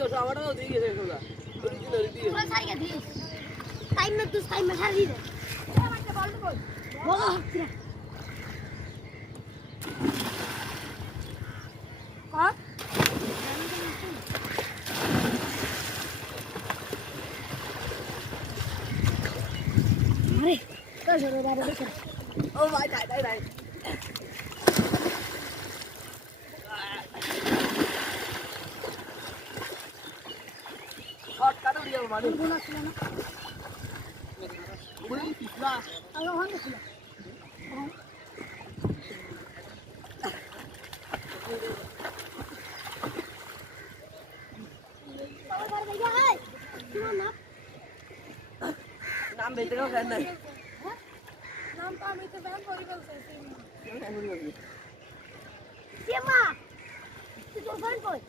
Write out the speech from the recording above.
গেছে আমারও দিয়ে গেছে সোজা অরিজিনাল দিয়ে পুরো সারিয়ে দিস টাইম মে সারি দে আমাকে বল বল কর আরে তো জোরে দাঁড়া দেখো ও ভাই দাই শর্ট কাটো দিও মানে গুনা ছিল না ওই পিছলা আলো হন ছিল বাবা ভাইয়া হাই তোমার নাম বেঁচে গেল কেন নাই নাম তো আমি তো ব্যান করে বলছি কেন সিমা তুই তো ব্যান কই